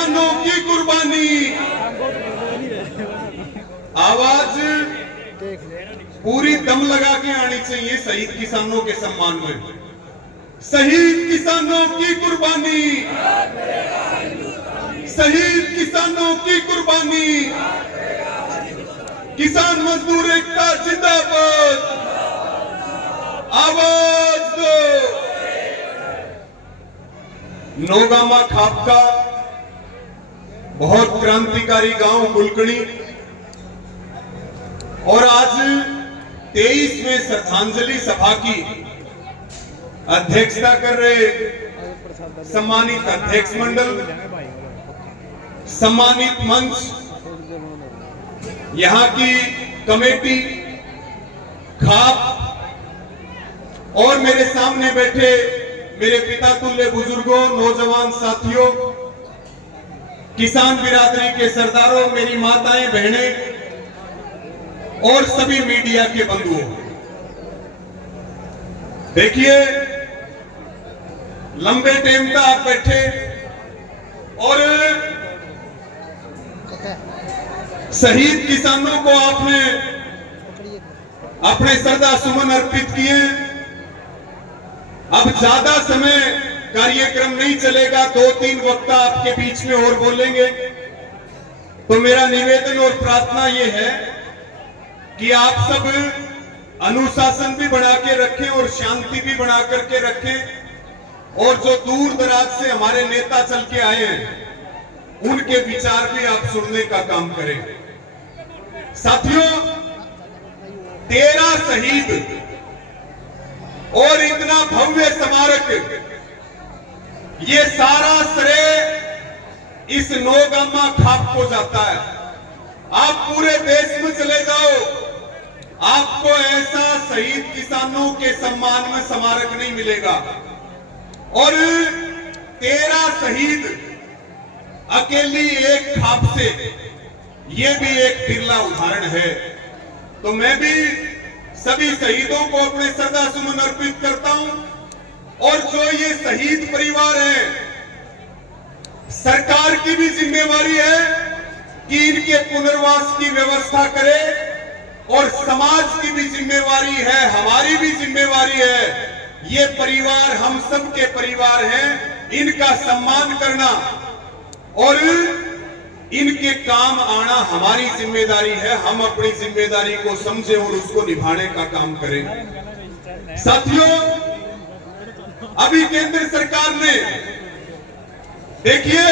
किसानों की कुर्बानी। आवाज पूरी दम लगा के आनी चाहिए शहीद किसानों के सम्मान में। शहीद किसानों की कुर्बानी, शहीद किसानों की कुर्बानी। किसान मजदूर एकता जिंदाबाद, आवाज दो। नौगामा खाप का बहुत क्रांतिकारी गांव बुलकड़ी, और आज 23वें श्रद्धांजलि सभा की अध्यक्षता कर रहे सम्मानित अध्यक्ष मंडल, सम्मानित मंच, यहां की कमेटी, खाप और मेरे सामने बैठे मेरे पिता तुल्य बुजुर्गों, नौजवान साथियों, किसान बिरादरी के सरदारों, मेरी माताएं, बहनें और सभी मीडिया के बंधुओं, देखिए लंबे टाइम तक आप बैठे और शहीद किसानों को आपने अपने श्रद्धा सुमन अर्पित किए। अब ज्यादा समय कार्यक्रम नहीं चलेगा, 2-3 वक्ता आपके बीच में और बोलेंगे। तो मेरा निवेदन और प्रार्थना यह है कि आप सब अनुशासन भी बना के रखें और शांति भी बना करके रखें, और जो दूर दराज से हमारे नेता चल के आए हैं उनके विचार भी आप सुनने का काम करें। साथियों, 13 शहीद और इतना भव्य स्मारक, ये सारा श्रेय इस नौगामा खाप को जाता है। आप पूरे देश में चले जाओ, आपको ऐसा शहीद किसानों के सम्मान में स्मारक नहीं मिलेगा। और 13 शहीद अकेली एक खाप से, ये भी एक बिरला उदाहरण है। तो मैं भी सभी शहीदों को अपने श्रद्धा सुमन अर्पित करता हूं, और जो ये शहीद परिवार है, सरकार की भी जिम्मेवारी है कि इनके पुनर्वास की व्यवस्था करे, और समाज की भी जिम्मेवारी है, हमारी भी जिम्मेवारी है। ये परिवार हम सब के परिवार हैं, इनका सम्मान करना और इनके काम आना हमारी जिम्मेदारी है। हम अपनी जिम्मेदारी को समझें और उसको निभाने का काम करें। साथियों, अभी केंद्र सरकार ने, देखिए,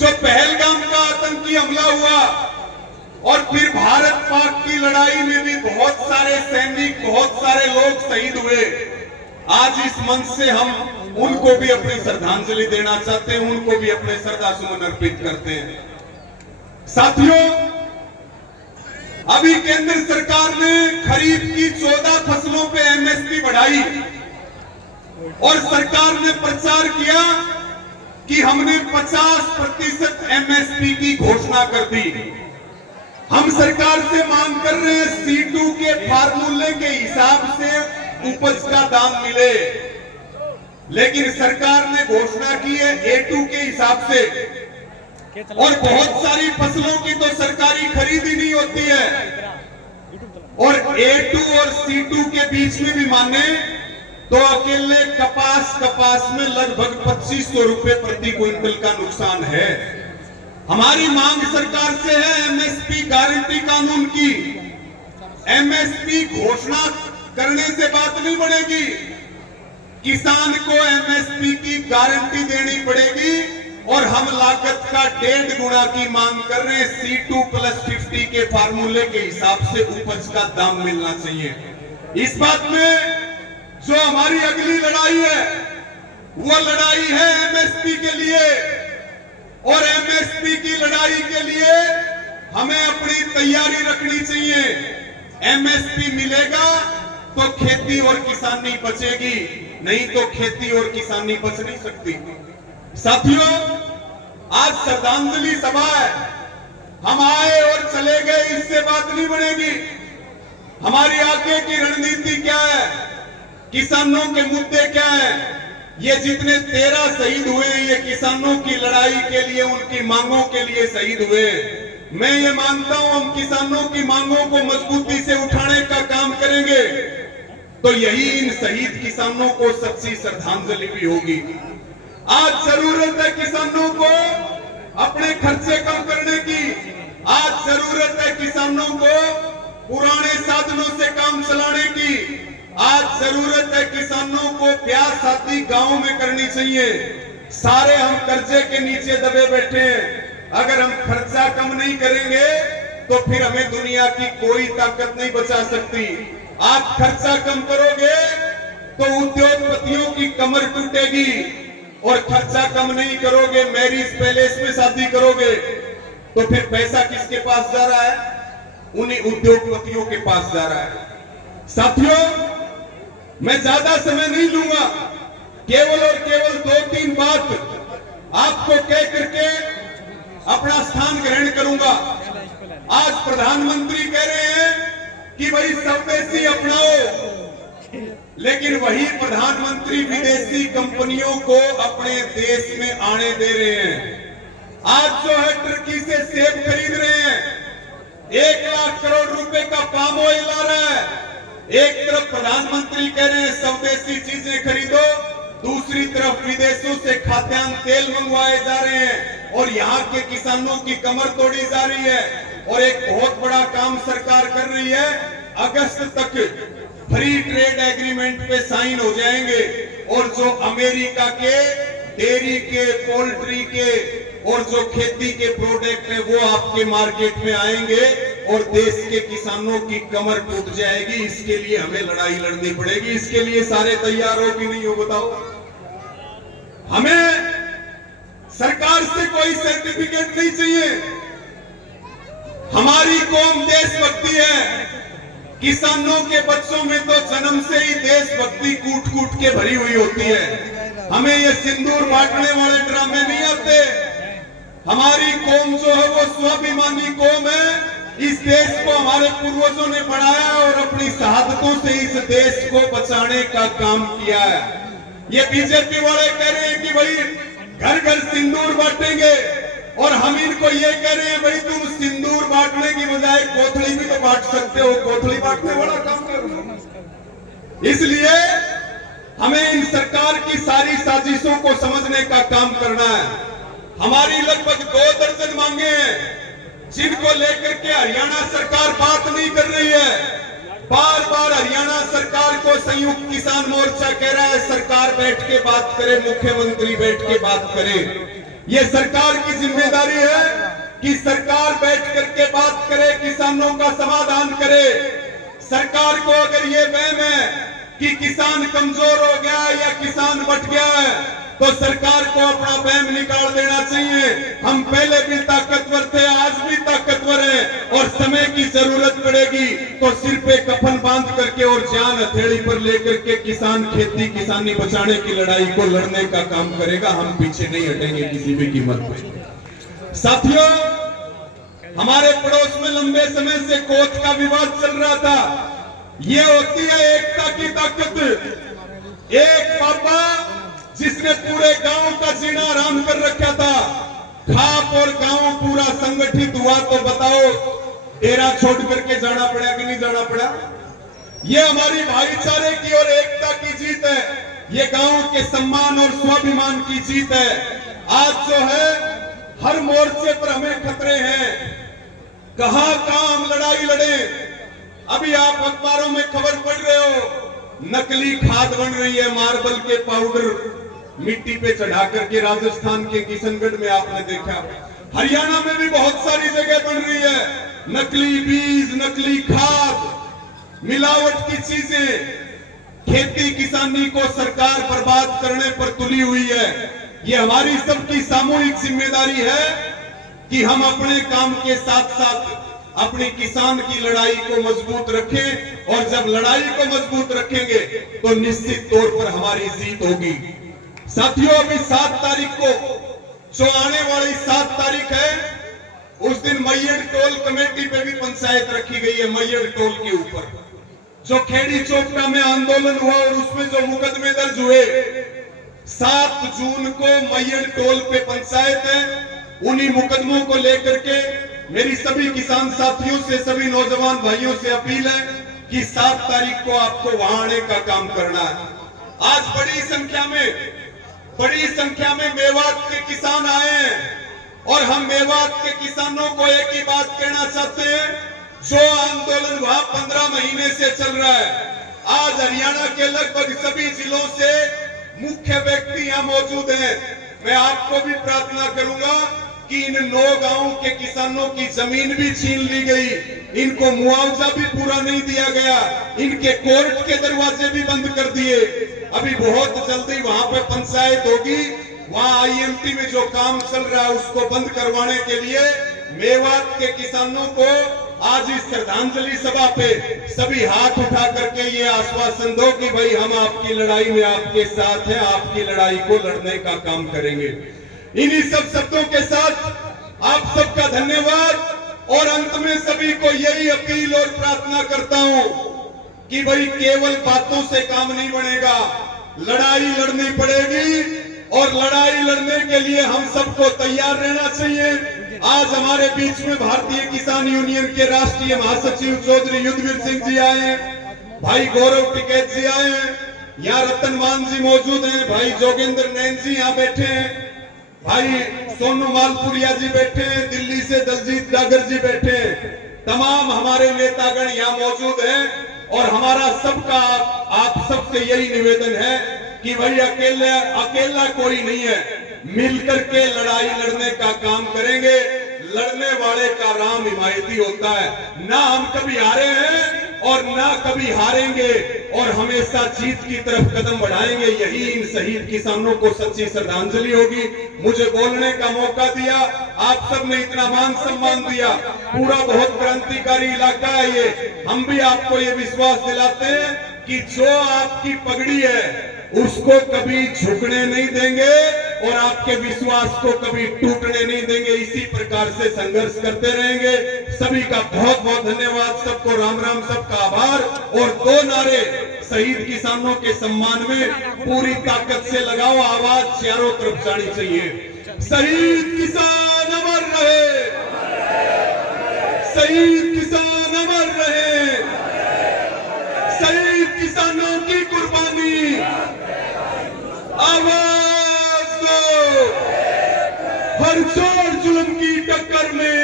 जो पहलगाम का आतंकी हमला हुआ और फिर भारत पाक की लड़ाई में भी बहुत सारे सैनिक, बहुत सारे लोग शहीद हुए। आज इस मंच से हम उनको भी अपनी श्रद्धांजलि देना चाहते हैं, उनको भी अपने श्रद्धा सुमन अर्पित करते हैं। साथियों, अभी केंद्र सरकार ने खरीफ की 14 फसलों पे एमएसपी बढ़ाई, और सरकार ने प्रचार किया कि हमने 50% एमएसपी की घोषणा कर दी। हम सरकार से मांग कर रहे हैं C2 के फार्मूले के हिसाब से उपज का दाम मिले, लेकिन सरकार ने घोषणा की है A2 के हिसाब से, और बहुत सारी फसलों की तो सरकारी खरीद ही नहीं होती है। और A2 और C2 के बीच में भी माने तो अकेले कपास में लगभग 2500 रुपए प्रति क्विंटल का नुकसान है। हमारी मांग सरकार से है एमएसपी गारंटी कानून की। एमएसपी घोषणा करने से बात नहीं बढ़ेगी, किसान को एमएसपी की गारंटी देनी पड़ेगी, और हम लागत का 1.5 गुना की मांग कर रहे हैं। C2+50 के फार्मूले के हिसाब से उपज का दाम मिलना चाहिए। इस बात में जो हमारी अगली लड़ाई है, वो लड़ाई है एमएसपी के लिए, और एमएसपी की लड़ाई के लिए हमें अपनी तैयारी रखनी चाहिए। एमएसपी मिलेगा तो खेती और किसानी बचेगी, नहीं तो खेती और किसानी बच नहीं सकती। साथियों, आज श्रद्धांजलि सभा है, हम आए और चले गए, इससे बात नहीं बनेगी। हमारी आगे की रणनीति क्या है, किसानों के मुद्दे क्या हैं, ये जितने 13 शहीद हुए हैं ये किसानों की लड़ाई के लिए, उनकी मांगों के लिए शहीद हुए। मैं ये मानता हूं हम किसानों की मांगों को मजबूती से उठाने का काम करेंगे तो यही इन शहीद किसानों को सच्ची श्रद्धांजलि भी होगी। आज जरूरत है किसानों को अपने खर्चे कम करने की। आज जरूरत है किसानों को पुराने साधनों से काम चलाने की। आज जरूरत है किसानों को ब्याज शादी गांव में करनी चाहिए। सारे हम कर्जे के नीचे दबे बैठे हैं। अगर हम खर्चा कम नहीं करेंगे तो फिर हमें दुनिया की कोई ताकत नहीं बचा सकती। आप खर्चा कम करोगे तो उद्योगपतियों की कमर टूटेगी, और खर्चा कम नहीं करोगे, मैरिज पैलेस में शादी करोगे तो फिर पैसा किसके पास जा रहा है? उन्हीं उद्योगपतियों के पास जा रहा है। साथियों, मैं ज्यादा समय नहीं लूंगा, केवल और केवल 2-3 बात आपको कह करके अपना स्थान ग्रहण करूंगा। आज प्रधानमंत्री कह रहे हैं कि भाई स्वदेशी अपनाओ, लेकिन वही प्रधानमंत्री विदेशी कंपनियों को अपने देश में आने दे रहे हैं। आज जो है टर्की से सेब खरीद रहे हैं, 1 लाख करोड़ रुपए का पाम ऑयल आ रहा है। एक तरफ प्रधानमंत्री कह रहे हैं स्वदेशी चीजें खरीदो, दूसरी तरफ विदेशों से खाद्यान्न तेल मंगवाए जा रहे हैं और यहाँ के किसानों की कमर तोड़ी जा रही है। और एक बहुत बड़ा काम सरकार कर रही है, अगस्त तक फ्री ट्रेड एग्रीमेंट पे साइन हो जाएंगे और जो अमेरिका के डेयरी के, पोल्ट्री के और जो खेती के प्रोडक्ट है वो आपके मार्केट में आएंगे और देश के किसानों की कमर टूट जाएगी। इसके लिए हमें लड़ाई लड़नी पड़ेगी। इसके लिए सारे तैयार हो कि नहीं हो बताओ? हमें सरकार से कोई सर्टिफिकेट नहीं चाहिए। हमारी कौम देशभक्ति है। किसानों के बच्चों में तो जन्म से ही देशभक्ति कूट कूट के भरी हुई होती है। हमें ये सिंदूर बांटने वाले ड्रामे नहीं आते। हमारी कौम जो है वो स्वाभिमानी कौम है। इस देश को हमारे पूर्वजों ने बढ़ाया और अपनी शहादतों से इस देश को बचाने का काम किया है। ये बीजेपी वाले कह रहे हैं कि भाई घर घर सिंदूर बांटेंगे और हम इनको ये कह रहे हैं भाई तुम सिंदूर बांटने की बजाय कोथली भी तो बांट सकते हो। कोथली बांटने वाला काम करो। इसलिए हमें इन सरकार की सारी साजिशों को समझने का काम करना है। हमारी लगभग 2 दर्जन मांगे हैं जिनको लेकर के हरियाणा सरकार बात नहीं कर रही है। बार बार हरियाणा सरकार को संयुक्त किसान मोर्चा कह रहा है सरकार बैठ के बात करे, मुख्यमंत्री बैठ के बात करे। ये सरकार की जिम्मेदारी है कि सरकार बैठ करके बात करे, किसानों का समाधान करे। सरकार को अगर ये वहम है कि किसान कमजोर हो गया या किसान बट गया है तो सरकार को अपना वहम निकाल देना चाहिए। हम पहले भी ताकतवर थे, आज भी ताकतवर हैं और समय की जरूरत पड़ेगी तो सिर पे कफन बांध करके और जान हथेली पर लेकर के किसान खेती किसानी बचाने की लड़ाई को लड़ने का काम करेगा। हम पीछे नहीं हटेंगे किसी भी कीमत पे। साथियों, हमारे पड़ोस में लंबे समय से कोच का विवाद चल रहा था। ये होती है एकता की ताकत। एक पापा जिसने पूरे गांव का जीना आराम कर रखा था, खाप और गांव पूरा संगठित हुआ तो बताओ डेरा छोड़ करके जाना पड़ा कि नहीं जाना पड़ा? ये हमारी भाईचारे की और एकता की जीत है। ये गांव के सम्मान और स्वाभिमान की जीत है। आज जो है हर मोर्चे पर हमें खतरे हैं। कहां हम लड़ाई लड़े। अभी आप अखबारों में खबर पढ़ रहे हो, नकली खाद बन रही है, मार्बल के पाउडर मिट्टी पे चढ़ा करके। राजस्थान के किशनगढ़ में आपने देखा, हरियाणा में भी बहुत सारी जगह बन रही है। नकली बीज, नकली खाद, मिलावट की चीजें। खेती किसानी को सरकार बर्बाद करने पर तुली हुई है। ये हमारी सबकी सामूहिक जिम्मेदारी है कि हम अपने काम के साथ साथ अपनी किसान की लड़ाई को मजबूत रखें और जब लड़ाई को मजबूत रखेंगे तो निश्चित तौर पर हमारी जीत होगी। साथियों, अभी 7 तारीख को जो आने वाली 7 तारीख है, उस दिन मैयड़ टोल कमेटी पे भी पंचायत रखी गई है। मैयड़ टोल के ऊपर जो खेड़ी चौपटा में आंदोलन हुआ और उसमें जो मुकदमे दर्ज हुए, 7 जून को मैयड़ टोल पे पंचायत है। उन्हीं मुकदमों को लेकर के मेरी सभी किसान साथियों से, सभी नौजवान भाइयों से अपील है कि 7 तारीख को आपको वहां आने का काम करना है। आज बड़ी संख्या में मेवात के किसान आए हैं और हम मेवात के किसानों को एक ही बात कहना चाहते हैं, जो आंदोलन वहां 15 महीने से चल रहा है, आज हरियाणा के लगभग सभी जिलों से मुख्य व्यक्ति यहां मौजूद हैं। मैं आपको भी प्रार्थना करूंगा कि इन 9 गांवों के किसानों की जमीन भी छीन ली गई, इनको मुआवजा भी पूरा नहीं दिया गया, इनके कोर्ट के दरवाजे भी बंद कर दिए। अभी बहुत जल्दी वहां पे पंचायत होगी, वहां आईएमटी में जो काम चल रहा है उसको बंद करवाने के लिए मेवात के किसानों को आज इस श्रद्धांजलि सभा पे सभी हाथ उठा करके ये आश्वासन दो कि भाई हम आपकी लड़ाई में आपके साथ हैं, आपकी लड़ाई को लड़ने का काम करेंगे। इन्हीं सब शब्दों के साथ आप सबका धन्यवाद और अंत में सभी को यही अपील और प्रार्थना करता हूं कि भाई केवल बातों से काम नहीं बनेगा, लड़ाई लड़नी पड़ेगी और लड़ाई लड़ने के लिए हम सबको तैयार रहना चाहिए। आज हमारे बीच में भारतीय किसान यूनियन के राष्ट्रीय महासचिव चौधरी युद्धवीर सिंह जी आए हैं, भाई गौरव टिकैत जी आए हैं, यहाँ रतन मान जी मौजूद हैं, भाई जोगेंद्र नैन जी यहाँ बैठे हैं, भाई सोनू मालपुरिया जी बैठे हैं, दिल्ली से दलजीत डागर जी बैठे हैं। तमाम हमारे नेतागण यहाँ मौजूद हैं और हमारा सबका आप सबसे यही निवेदन है कि भाई अकेला कोई नहीं है, मिलकर के लड़ाई लड़ने का काम करेंगे। लड़ने वाले का राम हिमायती होता है, ना हम कभी हारे हैं और ना कभी हारेंगे और हमेशा जीत की तरफ कदम बढ़ाएंगे। यही इन शहीद किसानों को सच्ची श्रद्धांजलि होगी। मुझे बोलने का मौका दिया, आप सब ने इतना मान सम्मान दिया, पूरा बहुत क्रांतिकारी इलाका है ये। हम भी आपको ये विश्वास दिलाते हैं कि जो आपकी पगड़ी है उसको कभी झुकने नहीं देंगे और आपके विश्वास को कभी टूटने नहीं देंगे। इसी प्रकार से संघर्ष करते रहेंगे। सभी का बहुत बहुत धन्यवाद, सबको राम राम, सबका आभार। और 2 नारे शहीद किसानों के सम्मान में पूरी ताकत से लगाओ, आवाज चारों तरफ जानी चाहिए। शहीद किसान अमर रहे, शहीद किसान अमर रहे, शहीद किसानों की कुर्बानी, आवाज दो। हर जोर जुल्म की टक्कर में,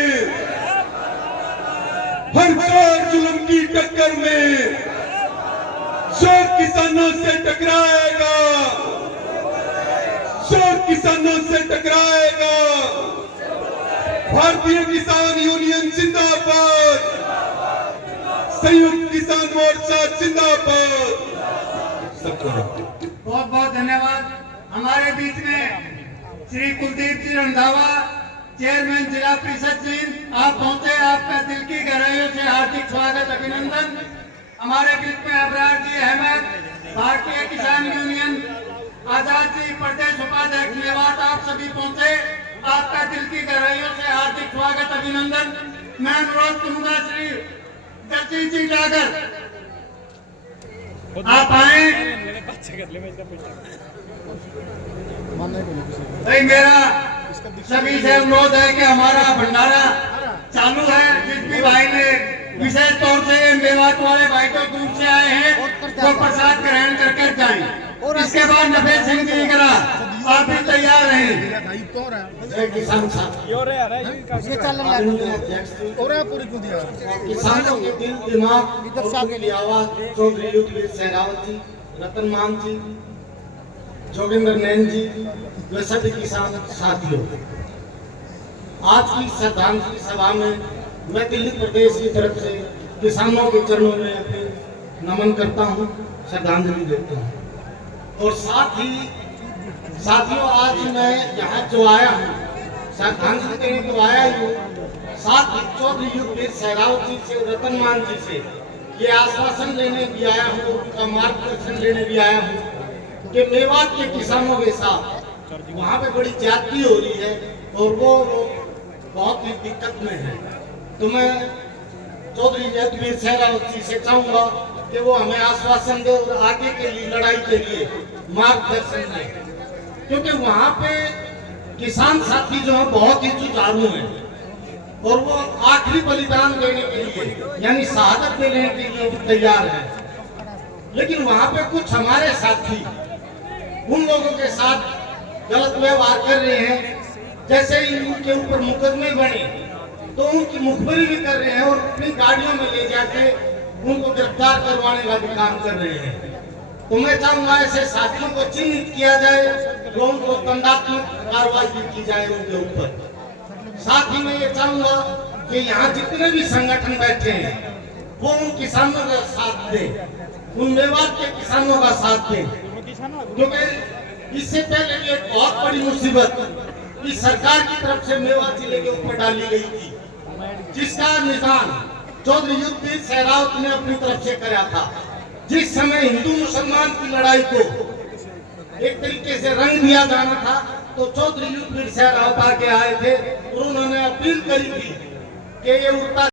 हर जोर जुल्म की टक्कर में जो किसानों से टकराएगा, जो किसानों से टकराएगा, भारतीय किसान यूनियन जिंदाबाद, संयुक्त किसान मोर्चा जिंदाबाद। सबको बहुत बहुत धन्यवाद। हमारे बीच में श्री कुलदीप जी रंधावा, चेयरमैन जिला परिषद जींद, आप पहुंचे, आपका दिल की गहराइयों से हार्दिक स्वागत, अभिनंदन। हमारे बीच में अबरार जी अहमद, भारतीय किसान यूनियन आजाद जी, प्रदेश उपाध्यक्ष मेवात, आप सभी पहुंचे, आपका दिल की गहराइयों से हार्दिक स्वागत, अभिनंदन। मैं अनुरोध करूंगा श्री दलजीत जी डागर आप आए। भाई मेरा सभी से अनुरोध है कि हमारा भंडारा चालू है। जिस भी भाई ने विशेष तौर से मेवात वाले भाई तो दूर से आए हैं वो प्रसाद ग्रहण करके जाएं। इसके बाद नफेद सिंह जी करा, आप भी तैयार रहें। किसानों के दिल दिमाग की आवाज चौधरी युद्धवीर सहरावत जी, रतन मान जी, जोगेंद्र नैन जी, वे सभी किसान साथियों, आज की श्रद्धांजलि सभा में मैं दिल्ली प्रदेश की तरफ से किसानों के चरणों में अपने नमन करता हूं, श्रद्धांजलि देता हूं। और साथ ही साथियों, आज मैं यहाँ जो आया हूँ श्रद्धांजलि देने तो आया ही हूँ, साथ ही चौधरी युद्धवीर सहरावत जी से, रतन मान जी से ये आश्वासन लेने भी आया हूँ, उनका मार्गदर्शन लेने भी आया हूँ कि मेवात के किसानों के साथ वहाँ पे बड़ी ज्यादती हो रही है और वो बहुत ही दिक्कत में है। तो मैं चौधरी युद्धवीर सहरावत जी से चाहूंगा कि वो हमें आश्वासन दे और आगे के लिए लड़ाई के लिए मार्गदर्शन दें। क्योंकि वहां पे किसान साथी जो है बहुत ही जुझारू हैं और वो आखिरी बलिदान देने के लिए यानी शहादत देने के लिए भी तैयार है। लेकिन वहां पे कुछ हमारे साथी उन लोगों के साथ गलत व्यवहार कर रहे हैं, जैसे ही उनके ऊपर मुकदमे बने तो उनकी मुखबरी भी कर रहे हैं और अपनी गाड़ियों में ले जाके उनको गिरफ्तार करवाने का भी काम कर रहे हैं। तो मैं चाहूंगा ऐसे साथियों को चिन्हित किया जाए, तो उनको दंडात्मक कार्रवाई भी की जाए उनके ऊपर। साथ ही मैं ये चाहूंगा कि यहाँ जितने भी संगठन बैठे हैं वो उन किसानों का साथ दें, उन मेवात के किसानों का साथ दें, क्योंकि इससे पहले भी एक बहुत बड़ी मुसीबत इस सरकार की तरफ से मेवात जिले के ऊपर डाली गई थी, जिसका निदान चौधरी युद्धवीर सहरावत ने अपनी तरफ से कराया था। जिस समय हिंदू मुसलमान की लड़ाई को एक तरीके से रंग दिया जाना था तो चौधरी युद्धवीर सहरावत आगे आए थे और उन्होंने अपील करी थी कि ये उड़ता